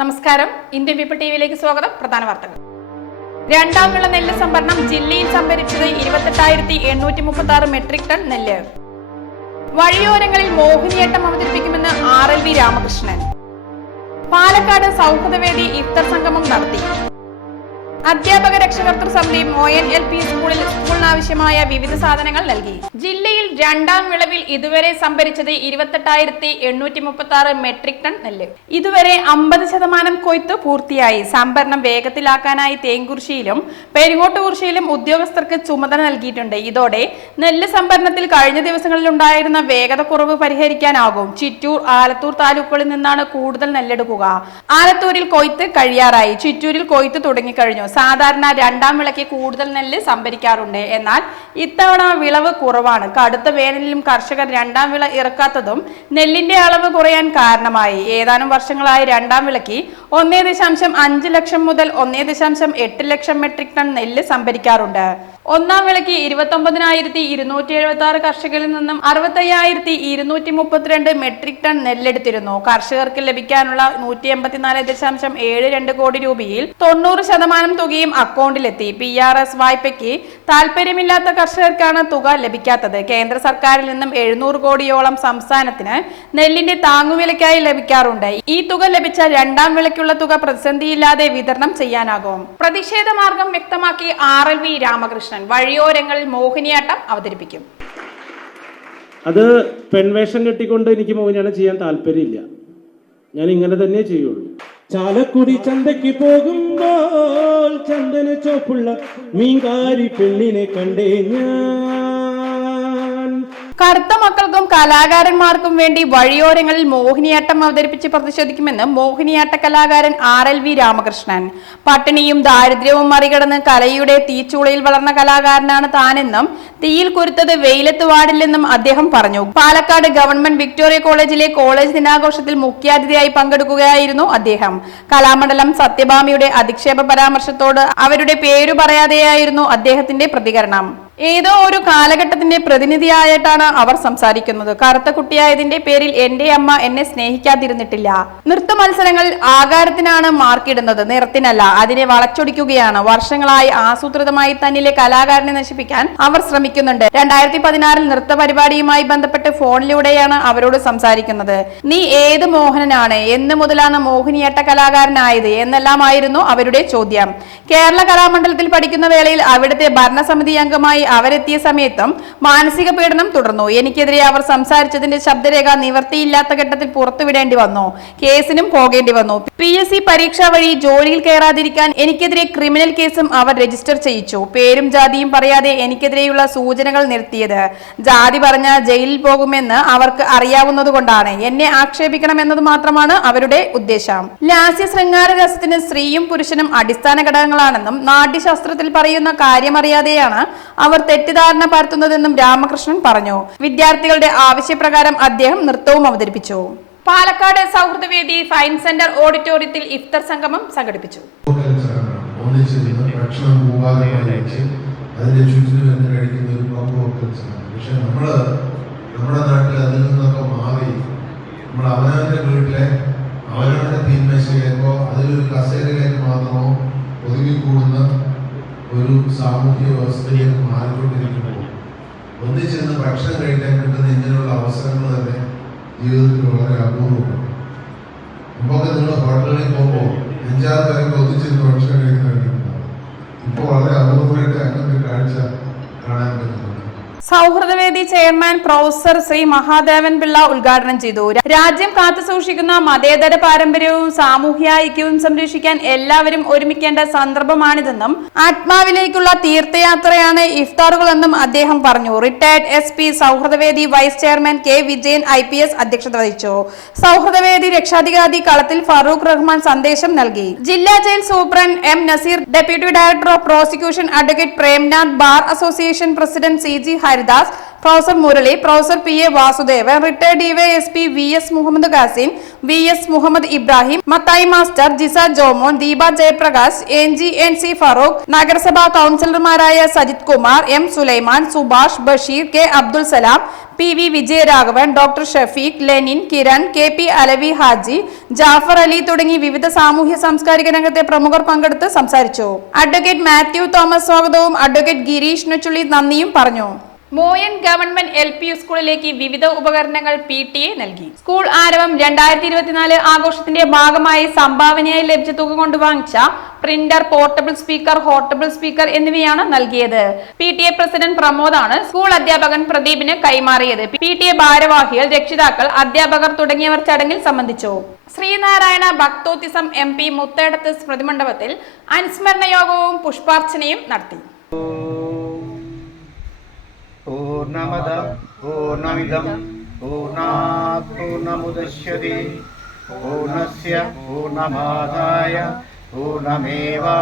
നമസ്കാരം. Indian people ടിവിയിലേക്ക് സ്വാഗതം. പ്രധാന വാർത്തകൾ. രണ്ടാം വിള നെല്ല് സംഭരണം ജില്ലയിൽ സംഭരിച്ചത് ഇരുപത്തെട്ടായിരത്തി എണ്ണൂറ്റി മുപ്പത്തി ആറ് മെട്രിക് ടൺ നെല്ല്. വഴിയോരങ്ങളിൽ മോഹിനിയേട്ടം അവതരിപ്പിക്കുമെന്ന് R L V Ramakrishnan. Palakkad സൗഹൃദവേദി ഇഫ്തർ സംഗമം നടത്തി. അധ്യാപക രക്ഷകർത്തൃ സമിതി എൻ എൽ പി സ്കൂളിൽ സ്കൂളിനാവശ്യമായ വിവിധ സാധനങ്ങൾ നൽകി. ജില്ലയിൽ രണ്ടാം വിളവിൽ ഇതുവരെ സംഭരിച്ചത് ഇരുപത്തെട്ടായിരത്തി എണ്ണൂറ്റി മുപ്പത്തി ആറ് മെട്രിക് ടൺ നെല്ല്. ഇതുവരെ അമ്പത് ശതമാനം കൊയ്ത്ത് പൂർത്തിയായി. സംഭരണം വേഗത്തിലാക്കാനായി തേങ്കുർശിയിലും പെരുങ്ങോട്ടുകുർശിയിലും ഉദ്യോഗസ്ഥർക്ക് ചുമതല നൽകിയിട്ടുണ്ട്. ഇതോടെ നെല്ല് സംഭരണത്തിൽ കഴിഞ്ഞ ദിവസങ്ങളിൽ ഉണ്ടായിരുന്ന വേഗത കുറവ് പരിഹരിക്കാനാകും. ചിറ്റൂർ ആലത്തൂർ താലൂക്കുകളിൽ നിന്നാണ് കൂടുതൽ നെല്ലെടുക്കുക. ആലത്തൂരിൽ കൊയ്ത്ത് കഴിയാറായി. ചിറ്റൂരിൽ കൊയ്ത്ത് തുടങ്ങിക്കഴിഞ്ഞു. സാധാരണ രണ്ടാം വിളയ്ക്ക് കൂടുതൽ നെല്ല് സംഭരിക്കാറുണ്ട്. എന്നാൽ ഇത്തവണ വിളവ് കുറവാണ്. കടുത്ത വേനലിലും കർഷകർ രണ്ടാം വിള ഇറക്കാത്തതും നെല്ലിന്റെ അളവ് കുറയാൻ കാരണമായി. ഏതാനും വർഷങ്ങളായി രണ്ടാം വിളയ്ക്ക് ഒന്നേ ദശാംശം അഞ്ച് ലക്ഷം മുതൽ ഒന്നേ ദശാംശം എട്ട് ലക്ഷം മെട്രിക് ടൺ നെല്ല് സംഭരിക്കാറുണ്ട്. ഒന്നാം വിളയ്ക്ക് ഇരുപത്തൊമ്പതിനായിരത്തി ഇരുന്നൂറ്റി എഴുപത്തി ആറ് കർഷകരിൽ നിന്നും അറുപത്തയ്യായിരത്തി ഇരുന്നൂറ്റി മുപ്പത്തിരണ്ട് മെട്രിക് ടൺ നെല്ലെടുത്തിരുന്നു. കർഷകർക്ക് ലഭിക്കാനുള്ള നൂറ്റി എൺപത്തിനാല് ദശാംശം ഏഴ് രണ്ട് കോടി രൂപയിൽ തൊണ്ണൂറ് ശതമാനം തുകയും അക്കൗണ്ടിലെത്തി. പി ആർ എസ് വായ്പയ്ക്ക് താല്പര്യമില്ലാത്ത കർഷകർക്കാണ് തുക ലഭിക്കാത്തത്. കേന്ദ്ര സർക്കാരിൽ നിന്നും എഴുന്നൂറ് കോടിയോളം സംസ്ഥാനത്തിന് നെല്ലിന്റെ താങ്ങുവിലയ്ക്കായി ലഭിക്കാറുണ്ട്. ഈ തുക ലഭിച്ച രണ്ടാം വിളയ്ക്കുള്ള തുക പ്രതിസന്ധിയില്ലാതെ വിതരണം ചെയ്യാനാകും. പ്രതിഷേധ മാർഗം വ്യക്തമാക്കി ആർ എൽ വി രാമകൃഷ്ണൻ. വഴിയോരങ്ങളിൽ മോഹിനിയാട്ടം അവതരിപ്പിക്കും. അത് പെൺവേഷം കെട്ടിക്കൊണ്ട് എനിക്ക് മോഹിനിയാട്ടം ചെയ്യാൻ താല്പര്യമില്ല. ഞാൻ ഇങ്ങനെ തന്നെ ചെയ്യുള്ളൂ. ചാലക്കുടി ചന്തയ്ക്ക് പോകുമ്പോൾ ചന്ദന ചോപ്പുള്ള മീൻകാരി പെണ്ണിനെ കണ്ടേ ഞാൻ. കറുത്ത മക്കൾക്കും കലാകാരന്മാർക്കും വേണ്ടി വഴിയോരങ്ങളിൽ മോഹിനിയാട്ടം അവതരിപ്പിച്ച് പ്രതിഷേധിക്കുമെന്ന് മോഹിനിയാട്ട കലാകാരൻ ആർ എൽ വി രാമകൃഷ്ണൻ. പട്ടിണിയും ദാരിദ്ര്യവും മറികടന്ന് കലയുടെ തീച്ചൂളയിൽ വളർന്ന കലാകാരനാണ് താനെന്നും തീയിൽ കുരുത്തത് വെയിലത്ത് വാടില്ലെന്നും അദ്ദേഹം പറഞ്ഞു. പാലക്കാട് ഗവൺമെന്റ് വിക്ടോറിയ കോളേജിലെ കോളേജ് ദിനാഘോഷത്തിൽ മുഖ്യാതിഥിയായി പങ്കെടുക്കുകയായിരുന്നു അദ്ദേഹം. കലാമണ്ഡലം സത്യഭാമിയുടെ അധിക്ഷേപ പരാമർശത്തോട് അവരുടെ പേരു പറയാതെയായിരുന്നു അദ്ദേഹത്തിന്റെ പ്രതികരണം. ഏതോ ഒരു കാലഘട്ടത്തിന്റെ പ്രതിനിധിയായിട്ടാണ് അവർ സംസാരിക്കുന്നത്. കറുത്ത കുട്ടിയായതിന്റെ പേരിൽ എന്റെ അമ്മ എന്നെ സ്നേഹിക്കാതിരുന്നിട്ടില്ല. നൃത്ത മത്സരങ്ങൾ ആകാരത്തിനാണ് മാർക്കിടുന്നത്. നിറത്തിനല്ല. അതിനെ വളച്ചൊടിക്കുകയാണ്. വർഷങ്ങളായി ആസൂത്രിതമായി തന്നിലെ കലാകാരനെ നശിപ്പിക്കാൻ അവർ ശ്രമിക്കുന്നുണ്ട്. രണ്ടായിരത്തി പതിനാറിൽ നൃത്ത പരിപാടിയുമായി ബന്ധപ്പെട്ട് ഫോണിലൂടെയാണ് അവരോട് സംസാരിക്കുന്നത്. നീ ഏത് മോഹനനാണ്? എന്ന് മുതലാണ് മോഹിനിയാട്ട കലാകാരനായത് എന്നെല്ലാമായിരുന്നു അവരുടെ ചോദ്യം. കേരള കലാമണ്ഡലത്തിൽ പഠിക്കുന്ന വേളയിൽ അവിടുത്തെ ഭരണസമിതി അംഗമായി അവരെത്തിയ സമയത്തും മാനസിക പീഡനം തുടർന്നു. എനിക്കെതിരെ അവർ സംസാരിച്ചതിന്റെ ശബ്ദരേഖ നിവർത്തിയില്ലാത്ത ഘട്ടത്തിൽ പുറത്തുവിടേണ്ടി വന്നു. കേസിനും പോകേണ്ടി വന്നു. പി എസ് സി പരീക്ഷ വഴി ജോലിയിൽ കയറാതിരിക്കാൻ എനിക്കെതിരെ ക്രിമിനൽ കേസും അവർ രജിസ്റ്റർ ചെയ്യിച്ചു. പേരും ജാതിയും പറയാതെ എനിക്കെതിരെയുള്ള സൂചനകൾ നിർത്തിയത്. ജാതി പറഞ്ഞ ജയിലിൽ പോകുമെന്ന് അവർക്ക് അറിയാവുന്നതുകൊണ്ടാണ്. എന്നെ ആക്ഷേപിക്കണമെന്നത് മാത്രമാണ് അവരുടെ ഉദ്ദേശം. ലാസ്യ ശൃംഗാര രസത്തിന് സ്ത്രീയും പുരുഷനും അടിസ്ഥാന ഘടകങ്ങളാണെന്നും നാട്യശാസ്ത്രത്തിൽ പറയുന്ന കാര്യമറിയാതെയാണ് അവർ തെറ്റിദ്ധാരണ പരത്തുന്നതെന്നും രാമകൃഷ്ണൻ പറഞ്ഞു. വിദ്യാർത്ഥികളുടെ ആവശ്യപ്രകാരം അദ്ദേഹം നൃത്തവും അവതരിപ്പിച്ചു. പാലക്കാട് സൗഹൃദവേദി ഫൈൻ സെന്റർ ഓഡിറ്റോറിയത്തിൽ ഇഫ്തർ സംഗമം സംഘടിപ്പിച്ചു. അതിന്റെ ചുറ്റിനും കഴിക്കുന്ന ഒരു പക്ഷെ നമ്മൾ നമ്മുടെ നാട്ടിൽ അതിൽ നിന്നൊക്കെ മാറി. നമ്മൾ അവനവന്റെ വീട്ടിലെ ഒരു സാമൂഹ്യ വ്യവസ്ഥയിലേക്ക് മാറിക്കൊണ്ടിരിക്കുമ്പോൾ ഒന്നിച്ചെന്ന് ഭക്ഷണം കഴിക്കാൻ കിട്ടുന്ന ഇങ്ങനെയുള്ള അവസരങ്ങൾ തന്നെ ജീവിതത്തിൽ വളരെ അപൂർവമാണ്. മുമ്പൊക്കെ നിങ്ങൾ ഹോട്ടലിൽ പോകുമ്പോൾ അഞ്ചാറ് പേരൊക്കെ ഒന്നിച്ചിരുന്ന് ഭക്ഷണം കഴിക്കുന്നവരുണ്ടാവും ഇപ്പോൾ വളരെ അപൂർവമായിട്ട് അങ്ങനത്തെ കാഴ്ച കാണാൻ പറ്റുന്നുണ്ട് സൗഹൃദവേദി ചെയർമാൻ പ്രൊഫസർ ശ്രീ മഹാദേവൻ പിള്ള ഉദ്ഘാടനം ചെയ്തു. രാജ്യം കാത്തുസൂക്ഷിക്കുന്ന മതേതര പാരമ്പര്യവും സാമൂഹ്യ ഐക്യവും സംരക്ഷിക്കാൻ എല്ലാവരും ഒരുമിക്കേണ്ട സന്ദർഭമാണിതെന്നും ആത്മാവിലേക്കുള്ള തീർത്ഥയാത്രയാണ് ഇഫ്താറുകളെന്നും അദ്ദേഹം പറഞ്ഞു. Retired S P സൗഹൃദവേദി vice chairman K Vijayan I P S അധ്യക്ഷത വഹിച്ചു. സൗഹൃദവേദി രക്ഷാധികാരി കളത്തിൽ ഫറൂഖ് റഹ്മാൻ സന്ദേശം നൽകി. ജില്ലാ jail superintendent M Nazir deputy director of prosecution advocate Premnath bar association president C G Haridas professor Murali professor P A Vasudevan retired DYSP V S Muhammad Khasin V S Muhammad Ibrahim Mathai master Jisa Jomon Deepa Jayaprakash N G N C Farooq നഗരസഭാ കൌൺസിലർമാരായ Sajith Kumar M Sulaiman Subhash Basheer K Abdul Salam P V Vijayaraghavan doctor Shafeeq Lenin Kiran K P Alavi Haji Jafar Ali തുടങ്ങി വിവിധ സാമൂഹ്യ സാംസ്കാരിക രംഗത്തെ പ്രമുഖർ പങ്കെടുത്ത് സംസാരിച്ചു. Advocate Mathew Thomas സ്വാഗതവും അഡ്വക്കേറ്റ് ഗിരീഷ് നച്ചുള്ളി നന്ദിയും പറഞ്ഞു. മോയൻ ഗവൺമെന്റ് എൽ പി സ്കൂളിലേക്ക് വിവിധ ഉപകരണങ്ങൾ പി ടി എ നൽകി. സ്കൂൾ ആരവം രണ്ടായിരത്തി ഇരുപത്തിനാല് ആഘോഷത്തിന്റെ ഭാഗമായി സംഭാവനയായി ലഭിച്ച തുക കൊണ്ട് വാങ്ങിച്ച printer portable speaker portable speaker എന്നിവയാണ് നൽകിയത്. പി ടി എ പ്രസിഡന്റ് പ്രമോദാണ് സ്കൂൾ അധ്യാപകൻ പ്രദീപിന് കൈമാറിയത്. പി ടി എ ഭാരവാഹികൾ രക്ഷിതാക്കൾ അധ്യാപകർ തുടങ്ങിയവർ ചടങ്ങിൽ സംബന്ധിച്ചു. ശ്രീനാരായണ ഭക്തോത്തിസം എം പി മുത്തേടത്ത് സ്മൃതിമണ്ഡപത്തിൽ അനുസ്മരണ യോഗവും പുഷ്പാർച്ചനയും നടത്തി. पूर्णमद पूर्णमिदं पूर्णात् पूर्णमुदश्यते पूर्णस्य पूर्णमादाय पूर्णमेवावशिष्यते।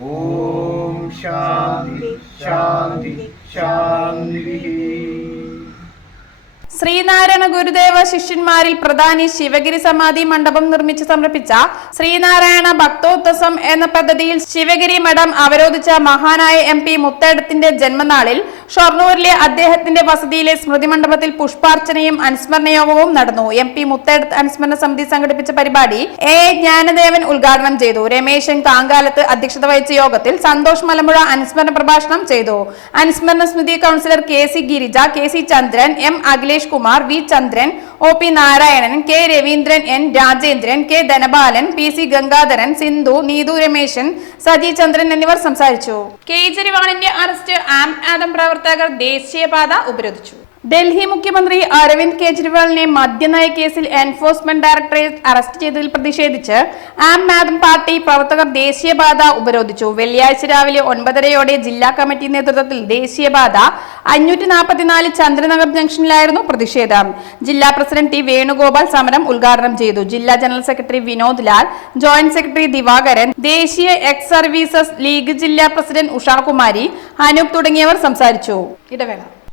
ॐ शान्ति शान्ति शान्तिः ശ്രീനാരായണ ഗുരുദേവ ശിഷ്യന്മാരിൽ പ്രധാനി ശിവഗിരി സമാധി മണ്ഡപം നിർമ്മിച്ച് സമർപ്പിച്ച ശ്രീനാരായണ ഭക്തോത്തസം എന്ന പദ്ധതിയിൽ ശിവഗിരി മഠം അവരോധിച്ച മഹാനായ എം പി മുത്തേടത്തിന്റെ ജന്മനാളിൽ ഷൊർണൂരിലെ അദ്ദേഹത്തിന്റെ വസതിയിലെ സ്മൃതി മണ്ഡപത്തിൽ പുഷ്പാർച്ചനയും അനുസ്മരണയോഗവും നടന്നു. എം പി മുത്തേടത്ത് അനുസ്മരണ സമിതി സംഘടിപ്പിച്ച പരിപാടി എ. ജ്ഞാനദേവൻ ഉദ്ഘാടനം ചെയ്തു. രമേശൻ താങ്കാലത്ത് അധ്യക്ഷത വഹിച്ച യോഗത്തിൽ സന്തോഷ് മലമ്പുഴ അനുസ്മരണ പ്രഭാഷണം ചെയ്തു. അനുസ്മരണ സ്മൃതി councillor K C Girija K C Chandran M Akhilesh Kumar V. Chandran O. P. Narayanan K. Raveendran N. Rajendran K. Dhanapalan P. C. Gangadharan Sindhu Neethu Rameshan Saji Chandran എന്നിവർ സംസാരിച്ചു. കേജ്രിവാളിന്റെ അറസ്റ്റ് ആം ആദം പ്രവർത്തകർ ദേശീയപാത ഉപരോധിച്ചു. ഡൽഹി മുഖ്യമന്ത്രി അരവിന്ദ് കെജ്രിവാളിനെ മദ്യനയ കേസിൽ എൻഫോഴ്സ്മെന്റ് ഡയറക്ടറേറ്റ് അറസ്റ്റ് ചെയ്തതിൽ പ്രതിഷേധിച്ച് ആം ആദ്മി പാർട്ടി പ്രവർത്തകർ ദേശീയപാത ഉപരോധിച്ചു. വെള്ളിയാഴ്ച രാവിലെ ഒൻപതരയോടെ ജില്ലാ കമ്മിറ്റി നേതൃത്വത്തിൽ ദേശീയപാത അഞ്ഞൂറ്റി നാൽപ്പത്തിനാല് ചന്ദ്രനഗർ ജംഗ്ഷനിലായിരുന്നു പ്രതിഷേധം. ജില്ലാ പ്രസിഡന്റ് ടി വേണുഗോപാൽ സമരം ഉദ്ഘാടനം ചെയ്തു. ജില്ലാ general secretary Vinod Lal joint secretary Divakaran ദേശീയ എക്സ് സർവീസസ് ലീഗ് ജില്ലാ പ്രസിഡന്റ് ഉഷാകുമാരി അനൂപ് തുടങ്ങിയവർ സംസാരിച്ചു. ഇടവേള.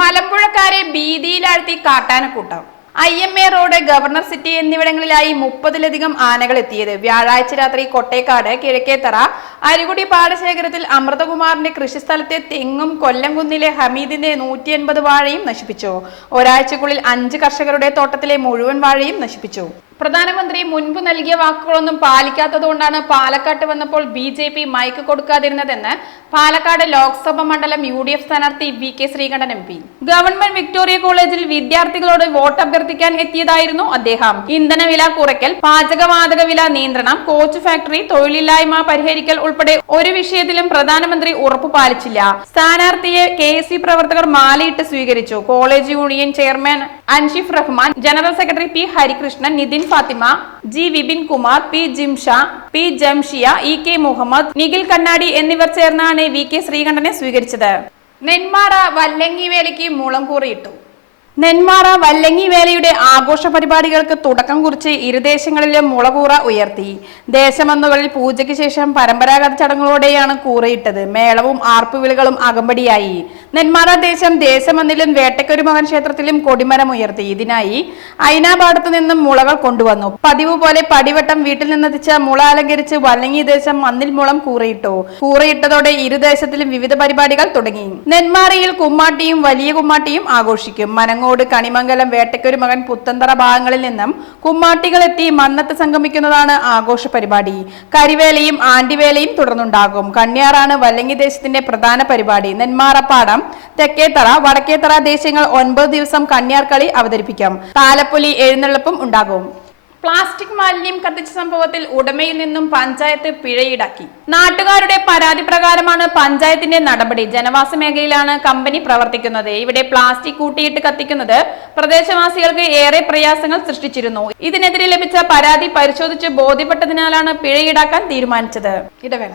മലമ്പുഴക്കാരെ ഭീതിയിലാഴ്ത്തി കാട്ടാനക്കൂട്ടം. I M A road governor city എന്നിവിടങ്ങളിലായി മുപ്പതിലധികം ആനകൾ എത്തിയത്. വ്യാഴാഴ്ച രാത്രി കൊട്ടേക്കാട് കിഴക്കേത്തറ അരികുടി പാടശേഖരത്തിൽ അമൃതകുമാറിന്റെ കൃഷിസ്ഥലത്തെ തെങ്ങും കൊല്ലംകുന്നിലെ ഹമീദിന്റെ നൂറ്റി എൺപത് വാഴയും നശിപ്പിച്ചു. ഒരാഴ്ചക്കുള്ളിൽ അഞ്ച് കർഷകരുടെ തോട്ടത്തിലെ മുഴുവൻ വാഴയും നശിപ്പിച്ചു. പ്രധാനമന്ത്രി മുൻപ് നൽകിയ വാക്കുകളൊന്നും പാലിക്കാത്തതുകൊണ്ടാണ് പാലക്കാട്ട് വന്നപ്പോൾ ബി ജെ പി മയക്ക് കൊടുക്കാതിരുന്നതെന്ന് പാലക്കാട് ലോക്സഭാ മണ്ഡലം യു ഡി എഫ് സ്ഥാനാർത്ഥി V K Sreekandan M P. Government Victoria കോളേജിൽ വിദ്യാർത്ഥികളോട് വോട്ട് അഭ്യർത്ഥിക്കാൻ എത്തിയതായിരുന്നു അദ്ദേഹം. ഇന്ധനവില കുറയ്ക്കൽ പാചകവാതക വില നിയന്ത്രണം കോച്ച് ഫാക്ടറി തൊഴിലില്ലായ്മ പരിഹരിക്കൽ ഉൾപ്പെടെ ഒരു വിഷയത്തിലും പ്രധാനമന്ത്രി ഉറപ്പു പാലിച്ചില്ല. സ്ഥാനാർത്ഥിയെ കെ എസ് സി പ്രവർത്തകർ മാലയിട്ട് സ്വീകരിച്ചു. College union chairman Anshif Rahman general secretary P Harikrishnan Nithin Fathima G Vipin Kumar P Jimsha P Jamshiya E K Muhammad Nikhil Kannadi എന്നിവർ ചേർന്നാണ് വി കെ ശ്രീകണ്ഠനെ സ്വീകരിച്ചത്. നെന്മാറ വല്ലങ്ങി വേലയ്ക്ക് മുളം കൂറിയിട്ടു. നെന്മാറ വല്ലങ്ങി വേലയുടെ ആഘോഷ പരിപാടികൾക്ക് തുടക്കം കുറിച്ച് ഇരുദേശങ്ങളിലും മുളകൂറ ഉയർത്തി. ദേശമന്നുകളിൽ പൂജയ്ക്ക് ശേഷം പരമ്പരാഗത ചടങ്ങുകളോടെയാണ് കൂറയിട്ടത്. മേളവും ആർപ്പുവിളികളും അകമ്പടിയായി. നെന്മാറ ദേശം ദേശമന്നിലും വേട്ടക്കൊരു മകൻ ക്ഷേത്രത്തിലും കൊടിമരം ഉയർത്തി. ഇതിനായി അയിനാപാടത്തു നിന്നും മുളകൾ കൊണ്ടുവന്നു. പതിവ് പോലെ പടിവട്ടം വീട്ടിൽ നിന്നെത്തിച്ച മുള അലങ്കരിച്ച് വല്ലങ്ങി ദേശം മന്നിൽ മുളം കൂറയിട്ടു. കൂറയിട്ടതോടെ ഇരുദേശത്തിലും വിവിധ പരിപാടികൾ തുടങ്ങി. നെന്മാറയിൽ കുമ്മാട്ടിയും വലിയ കുമ്മാട്ടിയും ആഘോഷിക്കും. മനങ്ങോട് കണിമംഗലം വേട്ടയ്ക്കൊരു മകൻ പുത്തന്തറ ഭാഗങ്ങളിൽ നിന്നും കുമ്മാട്ടികൾ എത്തി മന്നത്ത് സംഗമിക്കുന്നതാണ് ആഘോഷ പരിപാടി. കരിവേലയും ആണ്ടിവേലയും തുടർന്നുണ്ടാകും. കണ്യാറാണ് വല്ലങ്ങി ദേശത്തിന്റെ പ്രധാന പരിപാടി. നെന്മാറപ്പാടം തെക്കേത്തറ വടക്കേത്തറ ദേശങ്ങൾ ഒൻപത് ദിവസം കണ്യാർകളി അവതരിപ്പിക്കും. താലപ്പൊലി എഴുന്നള്ളിപ്പും ഉണ്ടാകും. പ്ലാസ്റ്റിക് മാലിന്യം കത്തിച്ച സംഭവത്തിൽ ഉടമയിൽ നിന്നും പഞ്ചായത്ത് പിഴ ഈടാക്കി നാട്ടുകാരുടെ പരാതി പ്രകാരമാണ് പഞ്ചായത്തിന്റെ നടപടി. ജനവാസ മേഖലയിലാണ് കമ്പനി പ്രവർത്തിക്കുന്നത്. ഇവിടെ പ്ലാസ്റ്റിക് കൂട്ടിയിട്ട് കത്തിക്കുന്നത് പ്രദേശവാസികൾക്ക് ഏറെ പ്രയാസങ്ങൾ സൃഷ്ടിച്ചിരുന്നു. ഇതിനെതിരെ ലഭിച്ച പരാതി പരിശോധിച്ച് ബോധ്യപ്പെട്ടതിനാലാണ് പിഴ ഈടാക്കാൻ തീരുമാനിച്ചത്. ഇടവേള.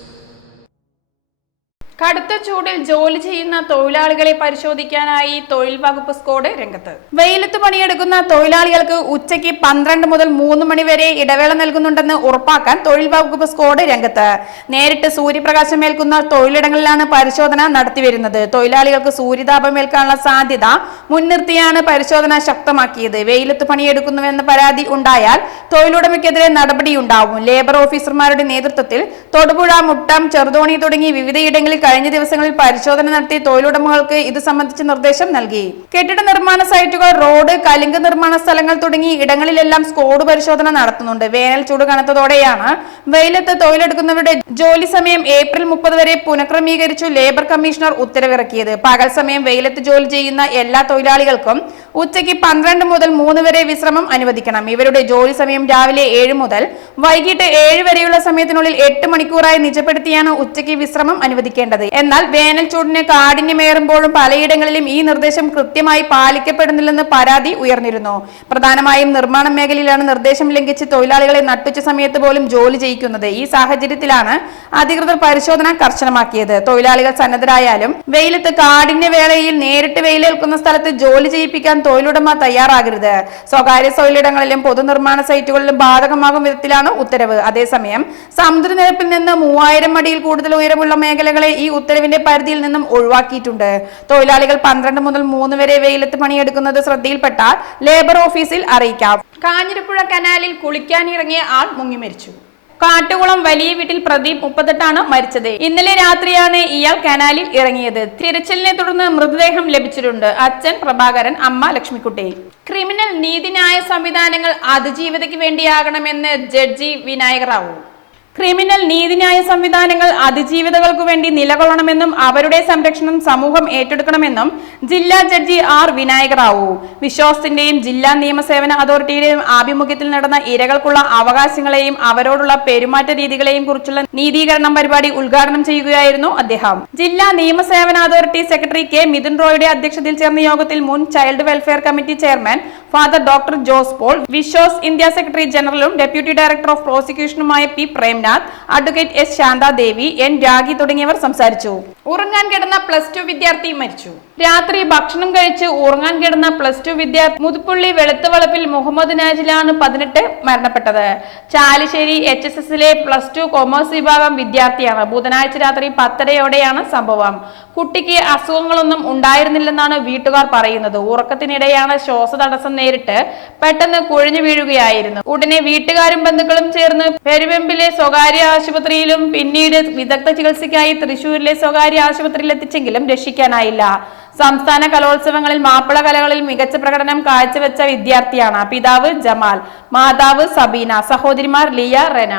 കടുത്ത ചൂടിൽ ജോലി ചെയ്യുന്ന തൊഴിലാളികളെ പരിശോധിക്കാനായി തൊഴിൽ വകുപ്പ് സ്ക്വാഡ് രംഗത്ത്. വെയിലത്ത് പണിയെടുക്കുന്ന തൊഴിലാളികൾക്ക് ഉച്ചയ്ക്ക് പന്ത്രണ്ട് മുതൽ മൂന്ന് മണി വരെ ഇടവേള നൽകുന്നുണ്ടെന്ന് ഉറപ്പാക്കാൻ തൊഴിൽ വകുപ്പ് സ്ക്വാഡ് രംഗത്ത്. നേരിട്ട് സൂര്യപ്രകാശം ഏൽക്കുന്ന തൊഴിലിടങ്ങളിലാണ് പരിശോധന നടത്തിവരുന്നത്. തൊഴിലാളികൾക്ക് സൂര്യതാപം ഏൽക്കാനുള്ള സാധ്യത മുൻനിർത്തിയാണ് പരിശോധന ശക്തമാക്കിയത്. വെയിലത്ത് പണിയെടുക്കുന്നുവെന്ന പരാതി ഉണ്ടായാൽ തൊഴിലുടമയ്ക്കെതിരെ നടപടിയുണ്ടാവും. ലേബർ ഓഫീസർമാരുടെ നേതൃത്വത്തിൽ തൊടുപുഴ മുട്ടം ചെറുതോണി തുടങ്ങി വിവിധയിടങ്ങളിൽ കഴിഞ്ഞ ദിവസങ്ങളിൽ പരിശോധന നടത്തി തൊഴിലുടമകൾക്ക് ഇത് സംബന്ധിച്ച് നിർദ്ദേശം നൽകി. കെട്ടിട നിർമ്മാണ സൈറ്റുകൾ റോഡ് കലിങ്ക് നിർമ്മാണ സ്ഥലങ്ങൾ തുടങ്ങി ഇടങ്ങളിലെല്ലാം സ്കോഡ് പരിശോധന നടത്തുന്നുണ്ട്. വേനൽ ചൂട് കനത്തതോടെയാണ് വെയിലത്ത് തൊഴിലെടുക്കുന്നവരുടെ ജോലി സമയം ഏപ്രിൽ മുപ്പത് വരെ പുനഃക്രമീകരിച്ചു ലേബർ കമ്മീഷണർ ഉത്തരവിറക്കിയത്. പകൽ സമയം വെയിലത്ത് ജോലി ചെയ്യുന്ന എല്ലാ തൊഴിലാളികൾക്കും ഉച്ചയ്ക്ക് പന്ത്രണ്ട് മുതൽ മൂന്ന് വരെ വിശ്രമം അനുവദിക്കണം. ഇവരുടെ ജോലി സമയം രാവിലെ ഏഴ് മുതൽ വൈകിട്ട് ഏഴ് വരെയുള്ള സമയത്തിനുള്ളിൽ എട്ട് മണിക്കൂറായി നിജപ്പെടുത്തിയാണ് ഉച്ചയ്ക്ക് വിശ്രമം അനുവദിക്കേണ്ടത്. എന്നാൽ വേനൽ ചൂടിന് കാഠിന്യമേറുമ്പോഴും പലയിടങ്ങളിലും ഈ നിർദ്ദേശം കൃത്യമായി പാലിക്കപ്പെടുന്നില്ലെന്ന് പരാതി ഉയർന്നിരുന്നു. പ്രധാനമായും നിർമ്മാണ മേഖലയിലാണ് നിർദ്ദേശം ലംഘിച്ച് തൊഴിലാളികളെ നട്ടുച്ച സമയത്ത് പോലും ജോലി ചെയ്യിക്കുന്നത്. ഈ സാഹചര്യത്തിലാണ് അധികൃതർ പരിശോധന കർശനമാക്കിയത്. തൊഴിലാളികൾ സന്നദ്ധരായാലും വെയിലത്ത് കാഠിന്യ വേളയിൽ നേരിട്ട് വെയിലേൽക്കുന്ന സ്ഥലത്ത് ജോലി ചെയ്യിപ്പിക്കാൻ തൊഴിലുടമ തയ്യാറാകരുത്. സ്വകാര്യ തൊഴിലിടങ്ങളിലും പൊതുനിർമ്മാണ സൈറ്റുകളിലും ബാധകമാകും വിധത്തിലാണ് ഉത്തരവ്. അതേസമയം സമുദ്രനിരപ്പിൽ നിന്ന് മൂവായിരം അടിയിൽ കൂടുതൽ ഉയരമുള്ള മേഖലകളെ ഈ ഉത്തരവിന്റെ പരിധിയിൽ നിന്നും ഒഴിവാക്കിയിട്ടുണ്ട്. തൊഴിലാളികൾ പന്ത്രണ്ട് മുതൽ മൂന്ന് വരെ വെയിലത്ത് പണിയെടുക്കുന്നത് ശ്രദ്ധയിൽപ്പെട്ടാൽ ലേബർ ഓഫീസിൽ അറിയിക്കാം. കാഞ്ഞിരപ്പുഴ കനാലിൽ കുളിക്കാനിറങ്ങിയ ആൾ മുങ്ങി മരിച്ചു. കാട്ടുകുളം വലിയ വീട്ടിൽ പ്രദീപ് മുപ്പത്തെട്ടാണ് മരിച്ചത്. ഇന്നലെ രാത്രിയാണ് ഇയാൾ കനാലിൽ ഇറങ്ങിയത്. തിരച്ചിലിനെ തുടർന്ന് മൃതദേഹം ലഭിച്ചിട്ടുണ്ട്. അച്ഛൻ പ്രഭാകരൻ അമ്മ ലക്ഷ്മിക്കുട്ടി. ക്രിമിനൽ നീതിന്യായ സംവിധാനങ്ങൾ അതിജീവിതയ്ക്ക് വേണ്ടിയാകണമെന്ന് ജഡ്ജി വിനായക റാവു. ക്രിമിനൽ നീതിന്യായ സംവിധാനങ്ങൾ അതിജീവിതകൾക്കു വേണ്ടി നിലകൊള്ളണമെന്നും അവരുടെ സംരക്ഷണം സമൂഹം ഏറ്റെടുക്കണമെന്നും ജില്ലാ ജഡ്ജി ആർ വിനായക റാവു വിശ്വാസത്തിന്റെയും ജില്ലാ നിയമസേവന അതോറിറ്റിയുടെയും ആഭിമുഖ്യത്തിൽ നടന്ന ഇരകൾക്കുള്ള അവകാശങ്ങളെയും അവരോടുള്ള പെരുമാറ്റ രീതികളെയും കുറിച്ചുള്ള നീതീകരണം പരിപാടി ഉദ്ഘാടനം ചെയ്യുകയായിരുന്നു അദ്ദേഹം. ജില്ലാ നിയമസേവന അതോറിറ്റി സെക്രട്ടറി കെ മിഥുൻ റോയുടെ അധ്യക്ഷതയിൽ ചേർന്ന യോഗത്തിൽ മുൻ child welfare committee chairman father doctor Jose Paul Vishwas India secretary ജനറലും deputy director of പ്രോസിക്യൂഷനുമായ P Premnath advocate S Shanthadevi N Ragi തുടങ്ങിയവർ സംസാരിച്ചു. ഉറങ്ങാൻ കിടന്ന പ്ലസ് ടു വിദ്യാർത്ഥി മരിച്ചു. രാത്രി ഭക്ഷണം കഴിച്ച് ഉറങ്ങാൻ കിടന്ന പ്ലസ് ടു വിദ്യാർത്ഥി മുതുപ്പുള്ളി വെളുത്തുവളപ്പിൽ മുഹമ്മദ് നാജിലാണ് പതിനെട്ട് മരണപ്പെട്ടത്. ചാലിശ്ശേരി എച്ച് എസ് എസിലെ പ്ലസ് ടു കൊമേഴ്സ് വിഭാഗം വിദ്യാർത്ഥിയാണ്. ബുധനാഴ്ച രാത്രി പത്തരയോടെയാണ് സംഭവം. കുട്ടിക്ക് അസുഖങ്ങളൊന്നും ഉണ്ടായിരുന്നില്ലെന്നാണ് വീട്ടുകാർ പറയുന്നത്. ഉറക്കത്തിനിടെയാണ് ശ്വാസതടസ്സം നേരിട്ട് പെട്ടെന്ന് കുഴഞ്ഞു വീഴുകയായിരുന്നു. ഉടനെ വീട്ടുകാരും ബന്ധുക്കളും ചേർന്ന് പെരുവെമ്പിലെ സ്വകാര്യ ആശുപത്രിയിലും പിന്നീട് വിദഗ്ധ ചികിത്സയ്ക്കായി തൃശൂരിലെ സ്വകാര്യ ആശുപത്രിയിൽ എത്തിച്ചെങ്കിലും രക്ഷിക്കാനായില്ല. സംസ്ഥാന കലോത്സവങ്ങളിൽ മാപ്പിള കലകളിൽ മികച്ച പ്രകടനം കാഴ്ചവെച്ച വിദ്യാർത്ഥിയാണ് പിതാവ് ജമാൽ മാതാവ് സബീന സഹോദരിമാർ ലിയ റെന.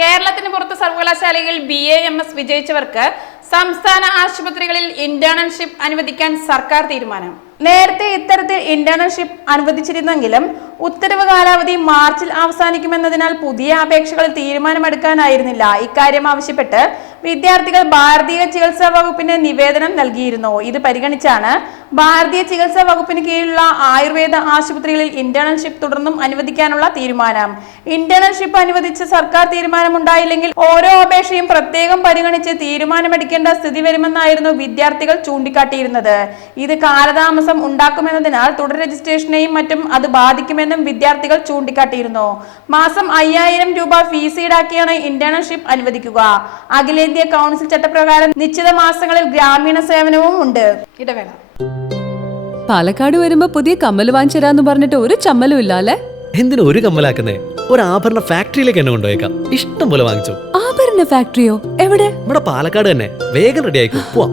കേരളത്തിന് പുറത്ത് സർവകലാശാലയിൽ ബി എ എം എസ് വിജയിച്ചവർക്ക് സംസ്ഥാന ആശുപത്രികളിൽ ഇന്റേണൽഷിപ്പ് അനുവദിക്കാൻ സർക്കാർ തീരുമാനം. നേരത്തെ ഇത്തരത്തിൽ ഇന്റേണൽഷിപ്പ് അനുവദിച്ചിരുന്നെങ്കിലും ഉത്തരവ് കാലാവധി മാർച്ചിൽ അവസാനിക്കുമെന്നതിനാൽ പുതിയ അപേക്ഷകളിൽ തീരുമാനമെടുക്കാനായിരുന്നില്ല. ഇക്കാര്യം ആവശ്യപ്പെട്ട് വിദ്യാർത്ഥികൾ ഭാരതീയ ചികിത്സാ വകുപ്പിന് നിവേദനം നൽകിയിരുന്നു. ഇത് പരിഗണിച്ചാണ് ഭാരതീയ ചികിത്സാ വകുപ്പിന് കീഴിലുള്ള ആയുർവേദ ആശുപത്രികളിൽ ഇന്റേണൽഷിപ്പ് തുടർന്നും അനുവദിക്കാനുള്ള തീരുമാനം. ഇന്റേണൽഷിപ്പ് അനുവദിച്ച സർക്കാർ തീരുമാനമുണ്ടായില്ലെങ്കിൽ ഓരോ അപേക്ഷയും പ്രത്യേകം പരിഗണിച്ച് തീരുമാനമെടുക്കേണ്ട സ്ഥിതി വരുമെന്നായിരുന്നു വിദ്യാർത്ഥികൾ ചൂണ്ടിക്കാട്ടിയിരുന്നത്. ഇത് കാലതാമസം ഉണ്ടാക്കുമെന്നതിനാൽ തുടർ രജിസ്ട്രേഷനെയും മറ്റും അത് ബാധിക്കുമെന്നും വിദ്യാർത്ഥികൾ ചൂണ്ടിക്കാട്ടിയിരുന്നു. മാസം അയ്യായിരം രൂപ ഫീസ് ഈടാക്കിയാണ് ഇന്റേൺഷിപ്പ് അനുവദിക്കുക. അഖിലേന്ത്യാ കൗൺസിൽ ചട്ടപ്രകാരം നിശ്ചിത മാസങ്ങളിൽ ഗ്രാമീണ സേവനവും ഉണ്ട്. ഇടവേള. പാലക്കാട് വരുമ്പോ പുതിയ കമ്മൽ വാങ്ങിച്ചരാന്ന് പറഞ്ഞിട്ട് ഒരു ചമ്മലും ഇല്ല അല്ലേ എന്തിനു ഒരു കമ്മലാക്കുന്നേ? ഒരു ആഭരണ ഫാക്ടറിയിലേക്ക് എന്നെ കൊണ്ടുപോയേക്കാം. ഇഷ്ടം പോലെ വാങ്ങിച്ചു. ആഭരണ ഫാക്ടറിയോ? എവിടെ? ഇവിടെ പാലക്കാട് തന്നെ. വേഗം റെഡി ആയിക്കോ. പോവാം.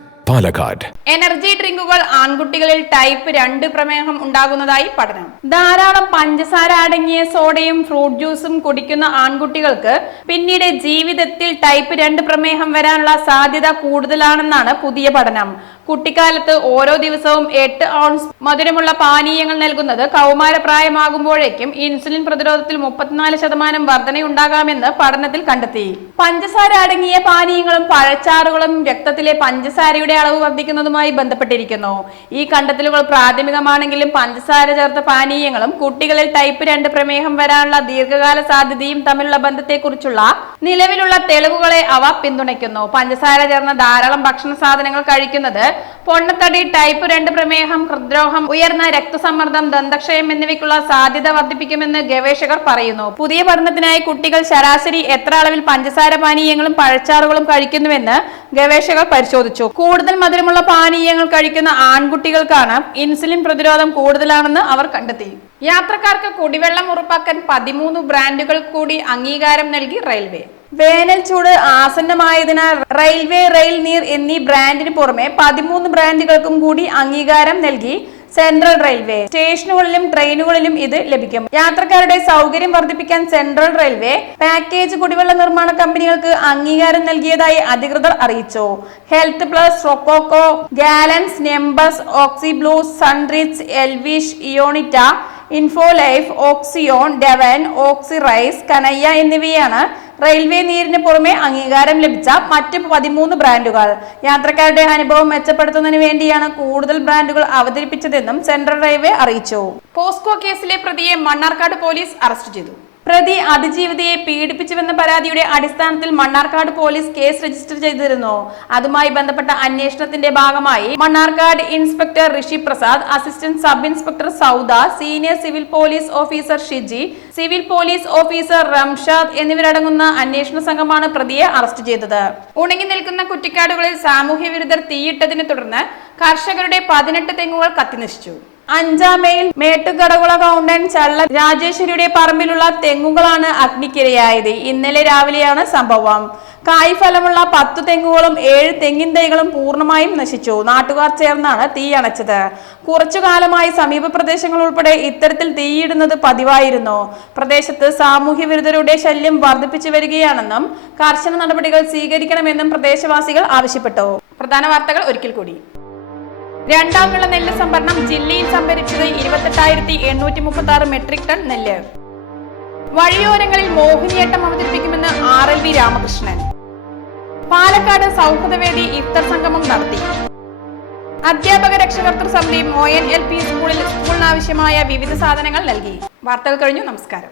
Palakkad. Energy ഡ്രിങ്കുകൾ ആൺകുട്ടികളിൽ ടൈപ്പ് രണ്ട് പ്രമേഹം ഉണ്ടാകുന്നതായി പഠനം ധാരാളം പഞ്ചസാര അടങ്ങിയ സോഡയും ഫ്രൂട്ട് ജ്യൂസും കുടിക്കുന്ന ആൺകുട്ടികൾക്ക് പിന്നീട് ജീവിതത്തിൽ ടൈപ്പ് രണ്ട് പ്രമേഹം വരാനുള്ള സാധ്യത കൂടുതലാണെന്നാണ് പുതിയ പഠനം കുട്ടിക്കാലത്ത് ഓരോ ദിവസവും എട്ട് ഔൺസ് മധുരമുള്ള പാനീയങ്ങൾ നൽകുന്നത് കൗമാരപ്രായമാകുമ്പോഴേക്കും ഇൻസുലിൻ പ്രതിരോധത്തിൽ മുപ്പത്തിനാല് ശതമാനം വർധനയുണ്ടാകാമെന്ന് പഠനത്തിൽ കണ്ടെത്തി. പഞ്ചസാര അടങ്ങിയ പാനീയങ്ങളും പഴച്ചാറുകളും രക്തത്തിലെ പഞ്ചസാരയുടെ അളവ് വർദ്ധിക്കുന്നതുമായി ബന്ധപ്പെട്ടിരിക്കുന്നു. ഈ കണ്ടെത്തലുകൾ പ്രാഥമികമാണെങ്കിലും പഞ്ചസാര ചേർത്ത പാനീയങ്ങളും കുട്ടികളിൽ ടൈപ്പ് രണ്ട് പ്രമേഹം വരാനുള്ള ദീർഘകാല സാധ്യതയും തമ്മിലുള്ള ബന്ധത്തെക്കുറിച്ചുള്ള നിലവിലുള്ള തെളിവുകളെ അവ പിന്തുണയ്ക്കുന്നു. പഞ്ചസാര ചേർന്ന ധാരാളം ഭക്ഷണ സാധനങ്ങൾ കഴിക്കുന്നത് പൊണ്ണത്തടി ടൈപ്പ് രണ്ട് പ്രമേഹം ഹൃദ്രോഹം ഉയർന്ന രക്തസമ്മർദ്ദം ദന്തക്ഷയം എന്നിവയ്ക്കുള്ള സാധ്യത വർദ്ധിപ്പിക്കുമെന്ന് ഗവേഷകർ പറയുന്നു. പുതിയ പഠനത്തിനായി കുട്ടികൾ ശരാശരി എത്ര അളവിൽ പഞ്ചസാര പാനീയങ്ങളും പഴച്ചാറുകളും കഴിക്കുന്നുവെന്ന് ഗവേഷകർ പരിശോധിച്ചു. കൂടുതൽ മധുരമുള്ള പാനീയങ്ങൾ കഴിക്കുന്ന ആൺകുട്ടികൾക്കാണ് ഇൻസുലിൻ പ്രതിരോധം കൂടുതലാണെന്ന് അവർ കണ്ടെത്തി. യാത്രക്കാർക്ക് കുടിവെള്ളം ഉറപ്പാക്കാൻ പതിമൂന്ന് ബ്രാൻഡുകൾ കൂടി അംഗീകാരം നൽകി റെയിൽവേ. വേനൽ ചൂട് ആസന്നമായതിനാൽ റെയിൽവേ റെയിൽ നീർ എന്നീ ബ്രാൻഡിന് പുറമെ പതിമൂന്ന് ബ്രാൻഡുകൾക്കും കൂടി അംഗീകാരം നൽകി സെൻട്രൽ റെയിൽവേ. സ്റ്റേഷനുകളിലും ട്രെയിനുകളിലും ഇത് ലഭിക്കും. യാത്രക്കാരുടെ സൗകര്യം വർദ്ധിപ്പിക്കാൻ സെൻട്രൽ റെയിൽവേ പാക്കേജ് കുടിവെള്ള നിർമ്മാണ കമ്പനികൾക്ക് അംഗീകാരം നൽകിയതായി അധികൃതർ അറിയിച്ചു. Health plus rococo gallons നെമ്പസ് Oxyblue Sunrich Elvish ഇയോണിറ്റ info life ഓക്സിയോൺ Devon Oxyrise Kanhaiya എന്നിവയാണ് റെയിൽവേ നീരിന് പുറമെ അംഗീകാരം ലഭിച്ച മറ്റ് പതിമൂന്ന് ബ്രാൻഡുകൾ. യാത്രക്കാരുടെ അനുഭവം മെച്ചപ്പെടുത്തുന്നതിന് വേണ്ടിയാണ് കൂടുതൽ ബ്രാൻഡുകൾ അവതരിപ്പിച്ചതെന്നും സെൻട്രൽ റെയിൽവേ അറിയിച്ചു. പോസ്കോ കേസിലെ പ്രതിയെ മണ്ണാർക്കാട് പോലീസ് അറസ്റ്റ് ചെയ്തു. പ്രതി അതിജീവിതയെ പീഡിപ്പിച്ചുവെന്ന പരാതിയുടെ അടിസ്ഥാനത്തിൽ മണ്ണാർക്കാട് പോലീസ് കേസ് രജിസ്റ്റർ ചെയ്തിരുന്നു. അതുമായി ബന്ധപ്പെട്ട അന്വേഷണത്തിന്റെ ഭാഗമായി Mannarkkad inspector Rishi Prasad assistant sub inspector Sauda senior civil police officer Shiji civil police officer Ramshad എന്നിവരടങ്ങുന്ന അന്വേഷണ സംഘമാണ് പ്രതിയെ അറസ്റ്റ് ചെയ്തത്. ഉണങ്ങി നിൽക്കുന്ന കുറ്റിക്കാടുകളിൽ സാമൂഹ്യ വിരുദ്ധർ തീയിട്ടതിനെ തുടർന്ന് കർഷകരുടെ പതിനെട്ട് തെങ്ങുകൾ കത്തിനശിച്ചു. അഞ്ചാമയിൽ മേട്ടുകടകുള കൗണ്ടൻ ചള്ള രാജേശ്വരിയുടെ പറമ്പിലുള്ള തെങ്ങുകളാണ് അഗ്നിക്കിരയായത്. ഇന്നലെ രാവിലെയാണ് സംഭവം. കായ്ഫലമുള്ള പത്തു തെങ്ങുകളും ഏഴ് തെങ്ങിൻ തൈകളും പൂർണമായും നശിച്ചു. നാട്ടുകാർ ചേർന്നാണ് തീ അണച്ചത്. കുറച്ചു കാലമായി സമീപ പ്രദേശങ്ങൾ ഉൾപ്പെടെ ഇത്തരത്തിൽ തീയിടുന്നത് പതിവായിരുന്നു. പ്രദേശത്ത് സാമൂഹ്യ വിരുദ്ധരുടെ ശല്യം വർദ്ധിപ്പിച്ചു വരികയാണെന്നും കർശന നടപടികൾ സ്വീകരിക്കണമെന്നും പ്രദേശവാസികൾ ആവശ്യപ്പെട്ടു. പ്രധാന വാർത്തകൾ ഒരിക്കൽ കൂടി. രണ്ടാം വിള നെല്ല് സംഭരണം ജില്ലയിൽ സംഭരിച്ചത് ഇരുപത്തെട്ടായിരത്തി എണ്ണൂറ്റി മുപ്പത്തി ആറ് മെട്രിക് ടൺ നെല്ല്. വഴിയോരങ്ങളിൽ മോഹിനിയേട്ടം അവതരിപ്പിക്കുമെന്ന് R L V Ramakrishnan. Palakkad സൗഹൃദവേദി ഇഫ്തർ സംഗമം നടത്തി. അധ്യാപക രക്ഷകർത്തൃ സമിതി ഒ എൻ എൽ പി സ്കൂളിൽ സ്കൂളിനാവശ്യമായ വിവിധ സാധനങ്ങൾ നൽകി. വാർത്തകൾ കഴിഞ്ഞു. നമസ്കാരം.